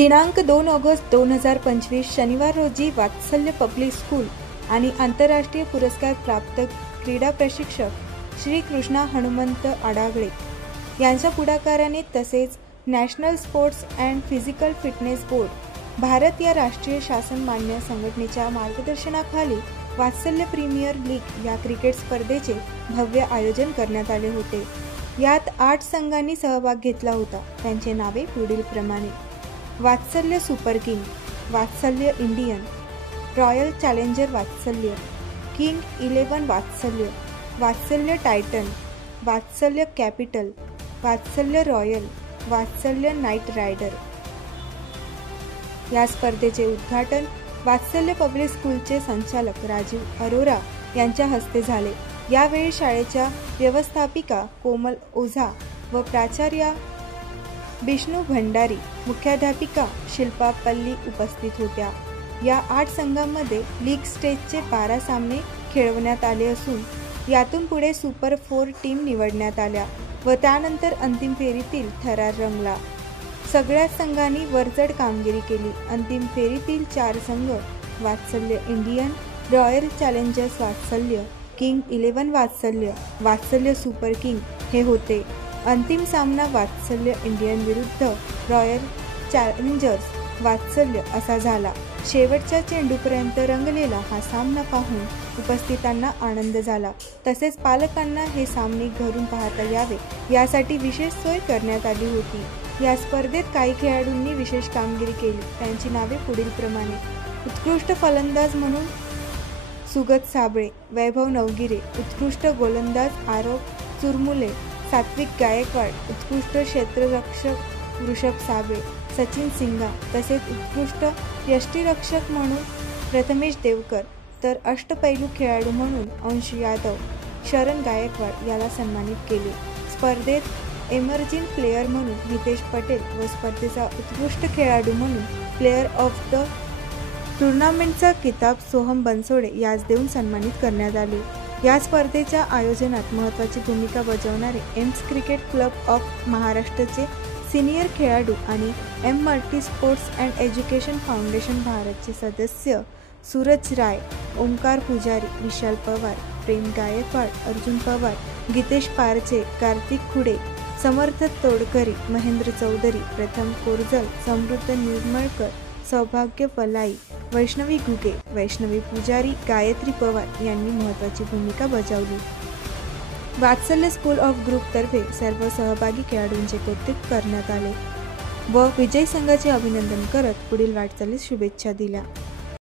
दिनांक 2 ऑगस्ट 2025 शनिवार रोजी वात्सल्य पब्लिक स्कूल आणि आंतरराष्ट्रीय पुरस्कार प्राप्त क्रीडा प्रशिक्षक श्री कृष्णा हनुमंत आडागळे यांच्या पुढाकाराने तसेच national sports and physical fitness board Bharat या राष्ट्रीय शासन मान्य संघटनेच्या मार्गदर्शनाखाली वात्सल्य प्रीमियर लीग या क्रिकेट स्पर्धेचे भव्य आयोजन करण्यात आले होते। यात 8 संघांनी सहभाग घेतला होता। त्यांचे नावे पुढीलप्रमाणे: वात्सल्य सुपर किंग, वात्सल्य इंडियन, रॉयल चॅलेंजर वात्सल्य, किंग 11 वात्सल्य, वात्सल्य टायटन, वात्सल्य कॅपिटल, वात्सल्य रॉयल, वात्सल्य नाईट रायडर। या स्पर्धेचे उद्घाटन वात्सल्य पब्लिक स्कूलचे संचालक राजीव अरोरा यांच्या हस्ते झाले। यावेळी शाळेच्या व्यवस्थापिका कोमल ओझा व प्राचार्या विष्णू भंडारी, मुख्याध्यापिका शिल्पा पल्ली उपस्थित होत्या। या 8 संघांमध्ये लीग स्टेजचे 12 सामने खेळवण्यात आले असून यातून पुढे सुपर 4 टीम निवडण्यात आल्या व त्यानंतर अंतिम फेरीतील थरार रंगला। सगळ्याच संघांनी वरचढ कामगिरी केली। अंतिम फेरीतील 4 संघ वात्सल्य इंडियन, रॉयल चॅलेंजर्स वात्सल्य, किंग 11 वात्सल्य, वात्सल्य सुपर किंग हे होते। अंतिम सामना वात्सल्य इंडियन विरुद्ध रॉयल चॅलेंजर्स वात्सल्य असा झाला। शेवटच्या चेंडूपर्यंत रंगलेला हा सामना पाहून उपस्थितांना आनंद झाला। तसेच पालकांना हे सामने घरून पाहता यावे यासाठी विशेष सोय करण्यात आली होती। या स्पर्धेत काही खेळाडूंनी विशेष कामगिरी केली। त्यांची नावे पुढीलप्रमाणे: उत्कृष्ट फलंदाज म्हणून सुगत साबळे, वैभव नवगिरे, उत्कृष्ट गोलंदाज आरव चुरमुले, सात्विक गायकवाड, उत्कृष्ट क्षेत्ररक्षक वृषभ साबळे, सचिन सिंगा, तसेच उत्कृष्ट यष्टिरक्षक म्हणून प्रथमेश देवकर, तर अष्टपैलू खेळाडू म्हणून अंश यादव, शरण गायकवाड याला सन्मानित केले। स्पर्धेत एमर्जिंग प्लेयर म्हणून हितेश पटेल व स्पर्धेचा उत्कृष्ट खेळाडू म्हणून प्लेयर ऑफ द टुर्नामेंटचा किताब सोहम बनसोडे यास देऊन सन्मानित करण्यात आले। या स्पर्धेच्या आयोजनात महत्त्वाची भूमिका बजावणारे एम्स क्रिकेट क्लब ऑफ महाराष्ट्रचे सिनियर खेळाडू आणि M multi sports and education foundation भारतचे सदस्य सूरज राय, ओंकार पुजारी, विशाल पवार, प्रेम गायकवाड, अर्जुन पवार, गीतेश पारचे, कार्तिक खुडे, समर्थ तोडकरी, महेंद्र चौधरी, प्रथम कोरजल, समृद्ध निर्मळकर, सौभाग्य पलाई, वैष्णवी घुगे, वैष्णवी पुजारी, गायत्री पवार यांनी महत्त्वाची भूमिका बजावली। वात्सल्य स्कूल ऑफ ग्रुपतर्फे सर्व सहभागी खेळाडूंचे कौतुक करण्यात आले व विजयी संघाचे अभिनंदन करत पुढील वाटचालीस शुभेच्छा दिल्या।